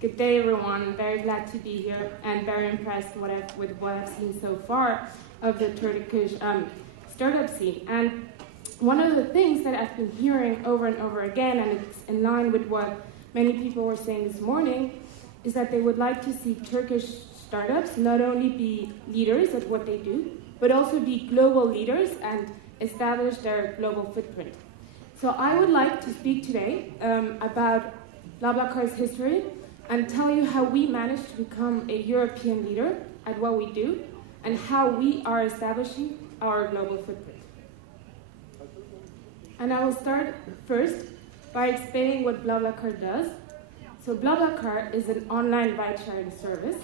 Good day, everyone. I'm very glad to be here and very impressed with what I've seen so far of the Turkish startup scene. And one of the things that I've been hearing over and over again, and it's in line with what many people were saying this morning, is that they would like to see Turkish startups not only be leaders at what they do, but also be global leaders and establish their global footprint. So I would like to speak today about BlaBlaCar's history and tell you how we managed to become a European leader at what we do and how we are establishing our global footprint. And I will start first by explaining what BlaBlaCar does. So BlaBlaCar is an online ride-sharing service,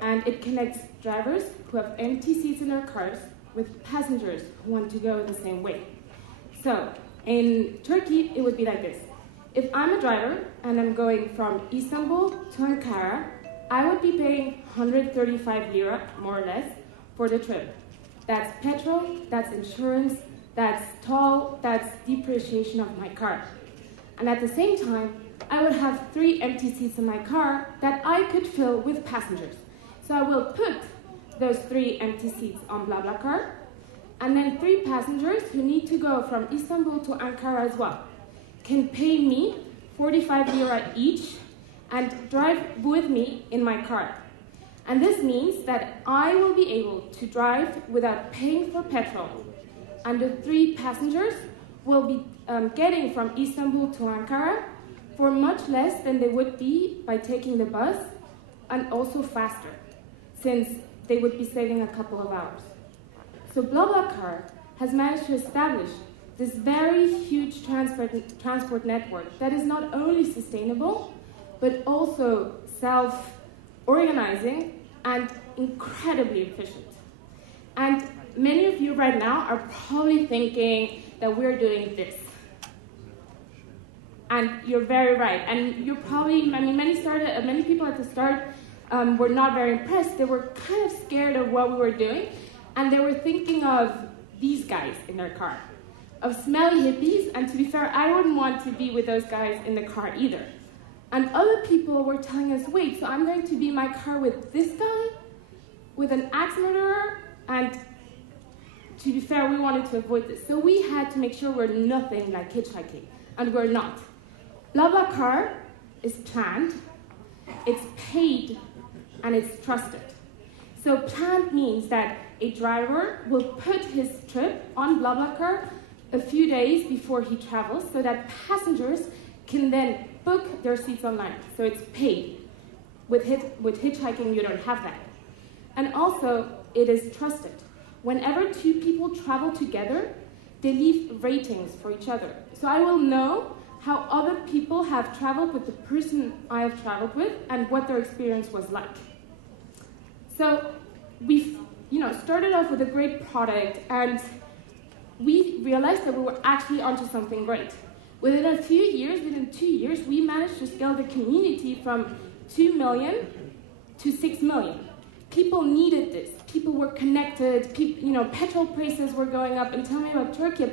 and it connects drivers who have empty seats in their cars with passengers who want to go the same way. So in Turkey, it would be like this. If I'm a driver and I'm going from Istanbul to Ankara, I would be paying 135 lira, more or less, for the trip. That's petrol, that's insurance, that's toll, that's depreciation of my car. And at the same time, I would have 3 empty seats in my car that I could fill with passengers. So I will put those 3 empty seats on BlaBlaCar, and then 3 passengers who need to go from Istanbul to Ankara as well can pay me 45 lira each and drive with me in my car. And this means that I will be able to drive without paying for petrol. And the 3 passengers will be getting from Istanbul to Ankara for much less than they would be by taking the bus, and also faster, since they would be saving a couple of hours. So BlaBlaCar has managed to establish this very huge transport network that is not only sustainable, but also self-organizing and incredibly efficient. And many of you right now are probably thinking that we're doing this. And you're very right. And you're probably, many people at the start were not very impressed. They were kind of scared of what we were doing. And they were thinking of these guys in their car, of smelly hippies. And to be fair, I wouldn't want to be with those guys in the car either. And other people were telling us, wait, so I'm going to be in my car with this guy, with an axe murderer, and to be fair, we wanted to avoid this. So we had to make sure we're nothing like hitchhiking, and we're not. BlaBlaCar is planned, it's paid, and it's trusted. So planned means that a driver will put his trip on BlaBlaCar a few days before he travels so that passengers can then book their seats online. So it's paid. With hitchhiking, you don't have that. And also, it is trusted. Whenever 2 people travel together, they leave ratings for each other. So I will know how other people have traveled with the person I have traveled with and what their experience was like. So we started off with a great product, and we realized that we were actually onto something great. Within 2 years, we managed to scale the community from 2 million to 6 million. People needed this. People were connected. Petrol prices were going up. And tell me about Turkey.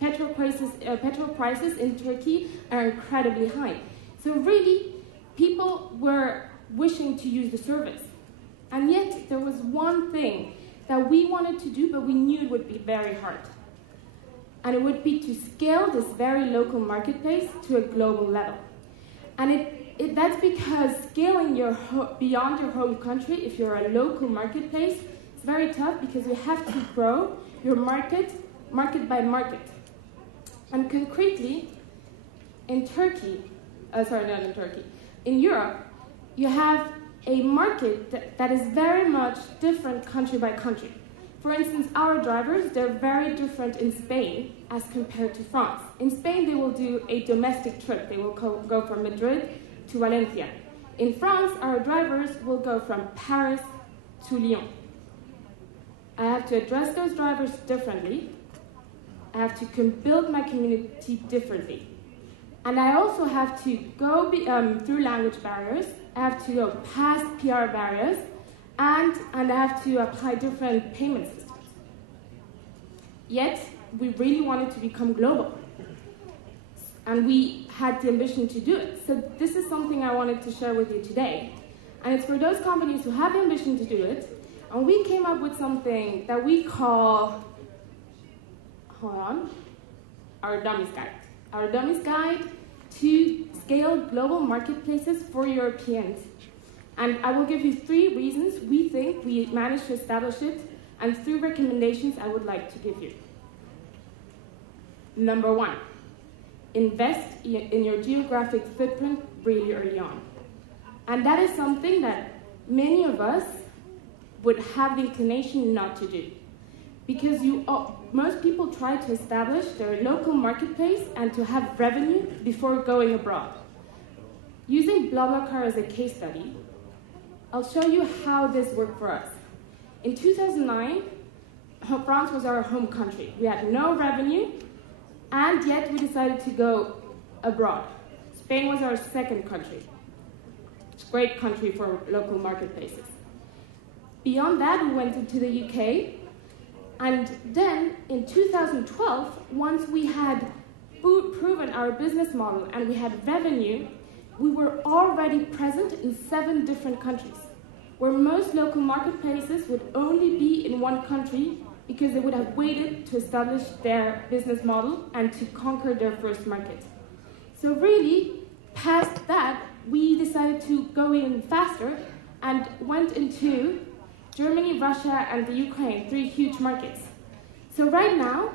Petrol prices in Turkey are incredibly high. So really, people were wishing to use the service. And yet, there was one thing that we wanted to do, but we knew it would be very hard. And it would be to scale this very local marketplace to a global level. And that's because scaling beyond your home country, if you're a local marketplace, it's very tough because you have to grow your market by market. And concretely, in Europe, you have a market that is very much different country by country. For instance, our drivers, they're very different in Spain as compared to France. In Spain, they will do a domestic trip. They will go from Madrid to Valencia. In France, our drivers will go from Paris to Lyon. I have to address those drivers differently. I have to build my community differently. And I also have to go through language barriers. I have to go past PR barriers, and I have to apply different payment systems. Yet, we really wanted to become global. and we had the ambition to do it. So this is something I wanted to share with you today. And it's for those companies who have the ambition to do it. And we came up with something that we call, our Dummies Guide. Our Dummies Guide to scale global marketplaces for Europeans. And I will give you 3 reasons we think we managed to establish it, and 3 recommendations I would like to give you. Number 1, invest in your geographic footprint really early on. And that is something that many of us would have the inclination not to do. Because most people try to establish their local marketplace and to have revenue before going abroad. Using BlaBlaCar as a case study, I'll show you how this worked for us. In 2009, France was our home country. We had no revenue, and yet we decided to go abroad. Spain was our second country. It's a great country for local marketplaces. Beyond that, we went into the UK, and then in 2012, once we had proven our business model and we had revenue, we were already present in 7 different countries, where most local marketplaces would only be in one country because they would have waited to establish their business model and to conquer their first market. So really, past that, we decided to go even faster and went into Germany, Russia, and the Ukraine, 3 huge markets. So right now,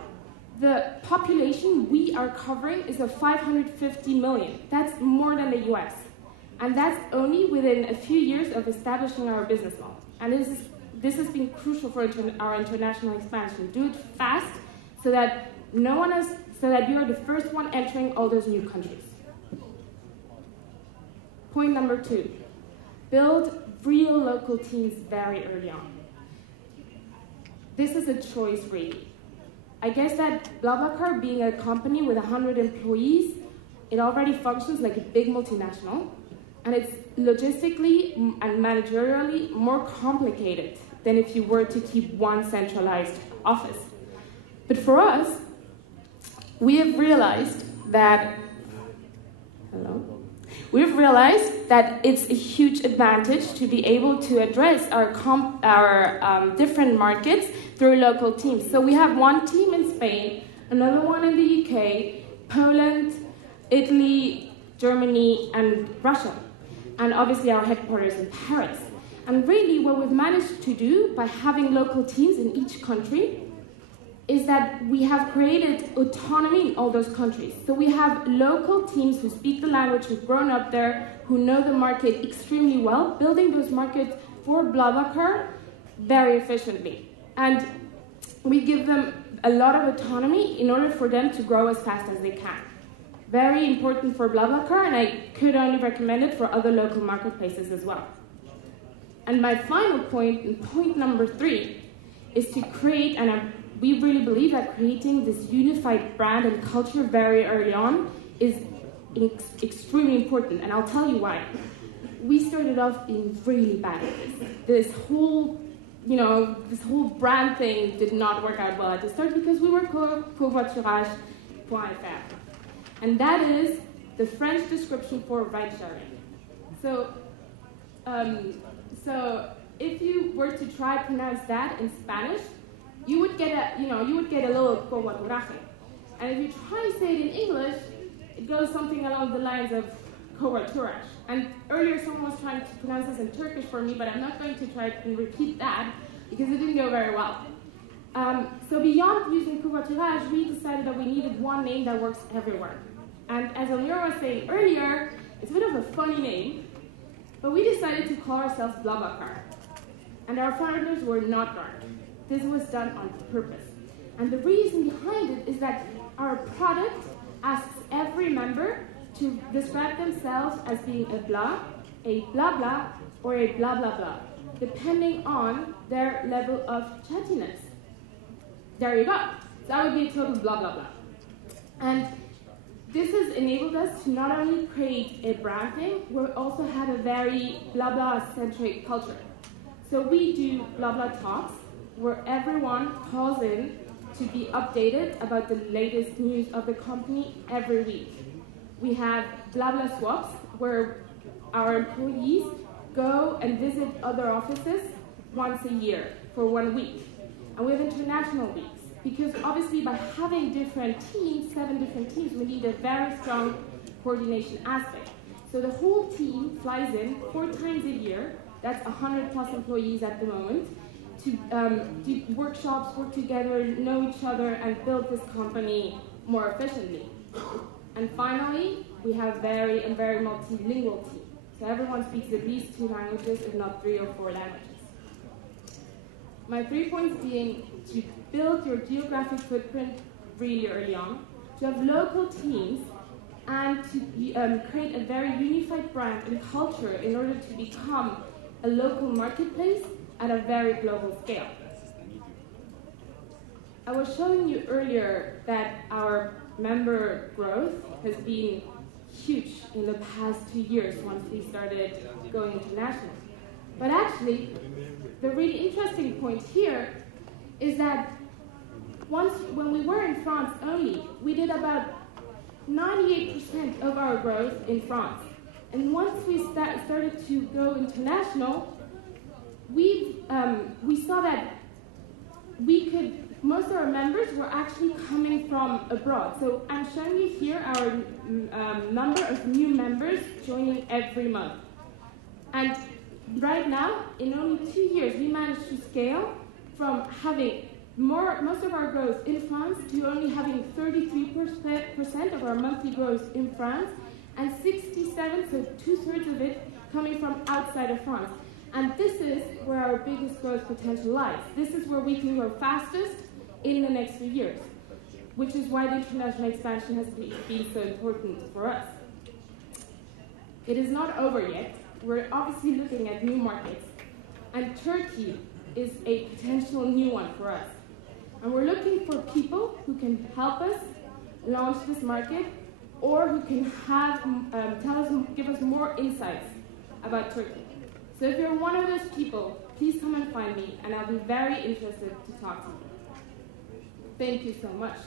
the population we are covering is of 550 million. That's more than the US. And that's only within a few years of establishing our business model. And this has been crucial for our international expansion. Do it fast so that you're the first one entering all those new countries. Point number 2, build real local teams very early on. This is a choice, really. I guess that BlaBlaCar, being a company with 100 employees, it already functions like a big multinational, and it's logistically and managerially more complicated than if you were to keep one centralized office. But for us, we have realized that, it's a huge advantage to be able to address our different markets through local teams. So we have one team in Spain, another one in the UK, Poland, Italy, Germany, and Russia. And obviously our headquarters in Paris. And really what we've managed to do by having local teams in each country is that we have created autonomy in all those countries. So we have local teams who speak the language, who've grown up there, who know the market extremely well, building those markets for BlaBlaCar very efficiently. And we give them a lot of autonomy in order for them to grow as fast as they can. Very important for BlaBlaCar, and I could only recommend it for other local marketplaces as well. And my final point, and point number 3, is to create, and we really believe that creating this unified brand and culture very early on is extremely important, and I'll tell you why. We started off being really bad at this. This whole brand thing did not work out well at the start because we were covoiturage.fr. And that is the French description for ride-sharing. So if you were to try to pronounce that in Spanish, you would get a little covoiturage. And if you try to say it in English, it goes something along the lines of covoiturage. And earlier someone was trying to pronounce this in Turkish for me, but I'm not going to try and repeat that because it didn't go very well. So beyond using covoiturage, we decided that we needed one name that works everywhere. And as Elmira was saying earlier, it's a bit of a funny name, but we decided to call ourselves BlaBlaCar. And our founders were not dark. This was done on purpose. And the reason behind it is that our product asks every member to describe themselves as being a blah blah, or a blah blah blah, depending on their level of chattiness. There you go. That would be a total blah blah blah. And this has enabled us to not only create a brand name, we also have a very blah blah centric culture. So we do blah blah talks, where everyone calls in to be updated about the latest news of the company every week. We have blah blah swaps, where our employees go and visit other offices once a year for 1 week. And we have international weeks, because obviously by having different teams, 7 different teams, we need a very strong coordination aspect. So the whole team flies in 4 times a year, that's 100 plus employees at the moment, to do workshops, work together, know each other, and build this company more efficiently. And finally, we have very multilingual team. So everyone speaks at least 2 languages, if not 3 or 4 languages. My 3 points being to build your geographic footprint really early on, to have local teams, and to create a very unified brand and culture in order to become a local marketplace at a very global scale. I was showing you earlier that our member growth has been huge in the past 2 years once we started going international. But actually, the really interesting point here is that when we were in France only, we did about 98% of our growth in France. And once we started to go international, we saw that most of our members were actually coming from abroad. So I'm showing you here our number of new members joining every month. And right now, in only 2 years, we managed to scale from having most of our growth in France to only having 33% of our monthly growth in France, and 67, so 2/3 of it, coming from outside of France. And this is where our biggest growth potential lies. This is where we can grow fastest in the next few years, which is why the international expansion has been so important for us. It is not over yet. We're obviously looking at new markets, and Turkey is a potential new one for us. And we're looking for people who can help us launch this market, or who can give us more insights about Turkey. So if you're one of those people, please come and find me, and I'll be very interested to talk to you. Thank you so much.